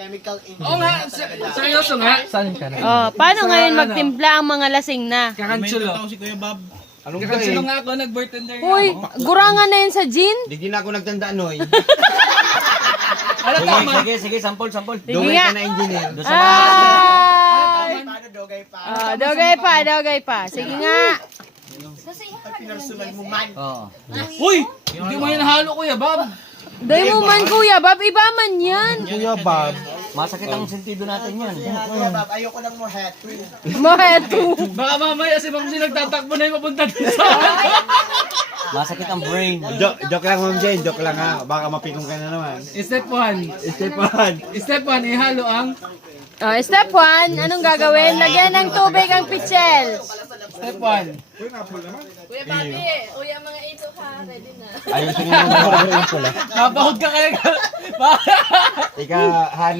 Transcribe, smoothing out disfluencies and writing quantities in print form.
Chemical Oo nga, seryoso nga. Saan ka na? Oh, paano ngayon magtimpla ang mga lasing na? Kakanchulo. si Kuya Bob. Anong Kakanchulo nga ako, nag-bartender nga Uy, ako. gurangan na yun sa gin? Hindi na ako nagtanda, Noy. Ano tama? Sige, sample. Sige Dugay nga. ka na engineer. Ay! Paano dugay pa? Dogay pa. Sige nga. Pinarsulan mo man. Oo. Uy! Hindi mo yan halo, Kuya Bob. Day mo man, Kuya Bob. Iba man yan. Kuya Bob. Masakit ang sentido natin yan. Kuya Bob, ayoko ng moheto. Moheto. Baka mamaya si Ma'am G nagtatakbo na yung papunta dito sa Masakit ang brain. Joke lang, Ma'am Jane. Joke lang ha. Baka mapikong ka na naman. Step 1. Stefan. Step 1, ihalo ang Oh, step 1, anong gagawin? Lagyan ng tubig ang pichel. Step 1. Kuya Bobby, uya mga ito ka, ready na. Ayusin mo yung pula. Kapahod ka kaya. Ika,